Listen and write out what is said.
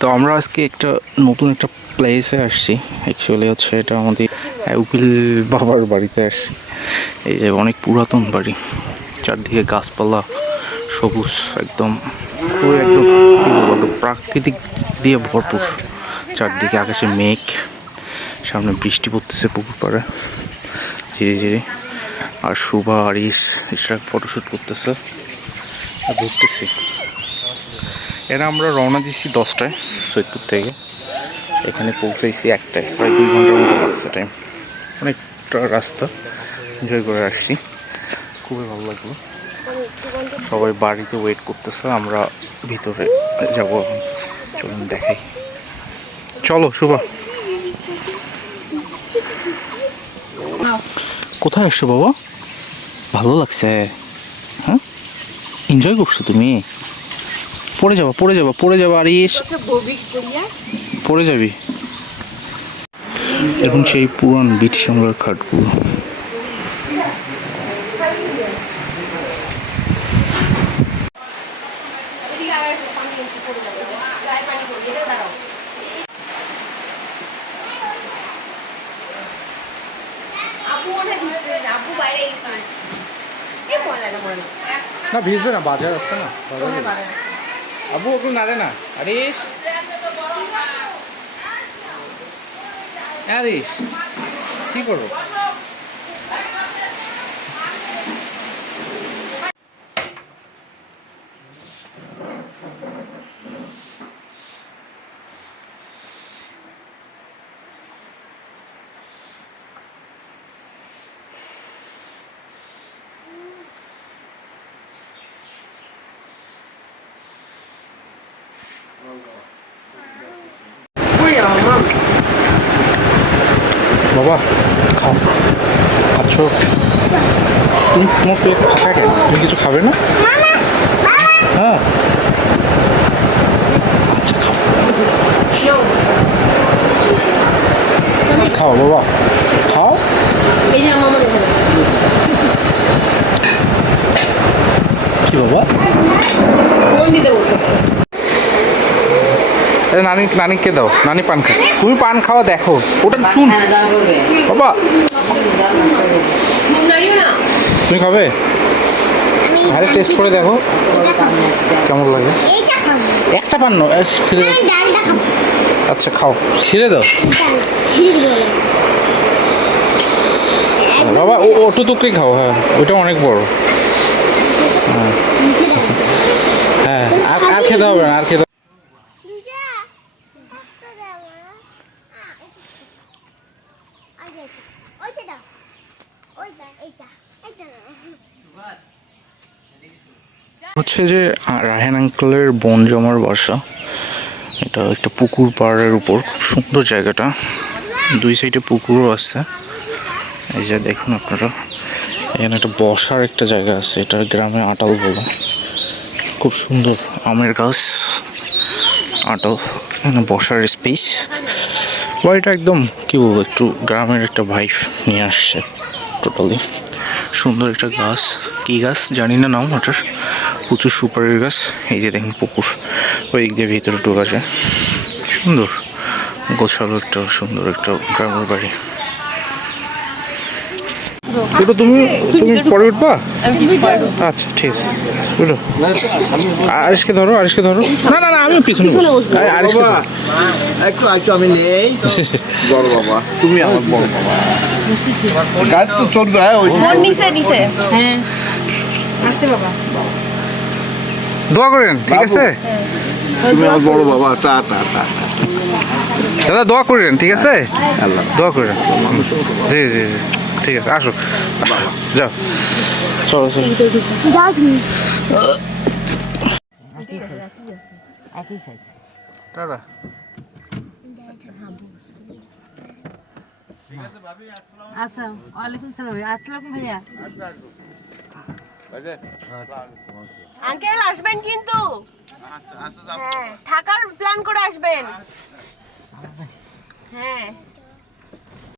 তো আমরা আজকে একটা নতুন একটা প্লেসে আসছি। অ্যাকচুয়ালি হচ্ছে এটা আমাদের উকিল বাবার বাড়িতে আসছি। এই যে অনেক পুরাতন বাড়ি, চারদিকে গাছপালা, সবুজ, একদম খুবই একদম কী বলবো, একদম প্রাকৃতিক দিয়ে ভরপুর। চারদিকে আকাশে মেঘ, সামনে বৃষ্টি পড়তেছে পুকুর পাড়ে ধীরে ধীরে। আর শুভা আরিশ এসরা ফটোশ্যুট করতেছে আর ঘুরতেছি। এরা আমরা রওনা দিচ্ছি 10টায় সৈয়দপুর থেকে, এখানে পৌঁছাইছি 1টায়, প্রায় 2 ঘন্টার মতো লাগছে টাইম। অনেকটা রাস্তা এনজয় করে আসছি, খুবই ভালো লাগলো। সবাই বাড়িতে ওয়েট করতেছে, আমরা ভিতরে যাব। চলুন দেখাই, চলো শুভা। কোথায় আসছো বাবা? ভালো লাগছে? হ্যাঁ, এনজয় করছো তুমি? পড়ে যাবা পড়ে যাবা পড়ে যাবা আরিশ, পড়ে যাবি। এখন সেই পুরান ব্রিটিশ আমলের খাটগুলো। না ভিজবে না, বাজার আসছে না, আবু ওকে নাড়ে না। আরিশ, আরিশ কি করবো? বাবা খাও, খাচ্ছ? তুমি তোমার পেট ফাঁকা কেন? তুমি কিছু খাবে না? হ্যাঁ আচ্ছা খাও, খাও বাবা খাও। কি বাবা? নানি, নানিকে দাও, নানি পান খাও। তুমি পান খাওয়া দেখো, ওটা চুন বাবা। তুমি খাবে? আরে টেস্ট করে দেখো কেমন লাগে। একটা পান নয়, ছিঁড়ে দাও। আচ্ছা খাও, ছিঁড়ে দাও বাবা। ওটা তোকে খাও, হ্যাঁ ওইটা অনেক বড়। হ্যাঁ হ্যাঁ, আর খেতে হবে না, আর খেতে। হচ্ছে যে রায়হান আঙ্কেলের বোন জমার বাসা। এটা একটা পুকুর পাড়ের উপর, খুব সুন্দর জায়গাটা, দুই সাইডে পুকুরও আছে। এই যে দেখুন আপনারা, এখানে একটা বসার একটা জায়গা আছে, এটা গ্রামে আটাল বলে। খুব সুন্দর আমের গাছ, আটাল, এখানে বসার স্পেস। বাড়িটা একদম কি বলবো, একটু গ্রামের একটা ভাইব নিয়ে আসছে টোটালি। সুন্দর একটা গাছ, কি গাছ জানি না নাম ওটার, প্রচুর সুপারির গাছ। এই যে দেখুন পুকুর, ওই দিক দিয়ে ভিতরে ঢোকা যায়। সুন্দর গোছালো একটা সুন্দর একটা গ্রামের বাড়ি। ওটা তুমি তুমি পরে উঠবা? আচ্ছা ঠিক আছে, উঠো। আরিশকে ধরো, আরিশকে ধরো। না না না, আমি পিছনে আরিশকে একটু আইছো, আমি নেই বড় বাবা, তুমি আমার বড় বাবা। গাছ তো চলবে, নিচে নিচে। হ্যাঁ আছে বাবা, দোয়া করেন, ঠিক আছে? তুমি আমার বড় বাবা। টা টা টা দাদা দোয়া করেন, ঠিক আছে? আল্লাহ দোয়া করেন। জি জি জি ঠিক আছে, আসো যাও, চলো চলো যাও তুমি। একই সাইজ। টাটা। আচ্ছা, ওয়ালাইকুম সালাম। আসসালাম ভাইয়া। আঙ্কেল আসবেন কিন্তু, হ্যাঁ থাকার প্ল্যান করে আসবেন। হ্যাঁ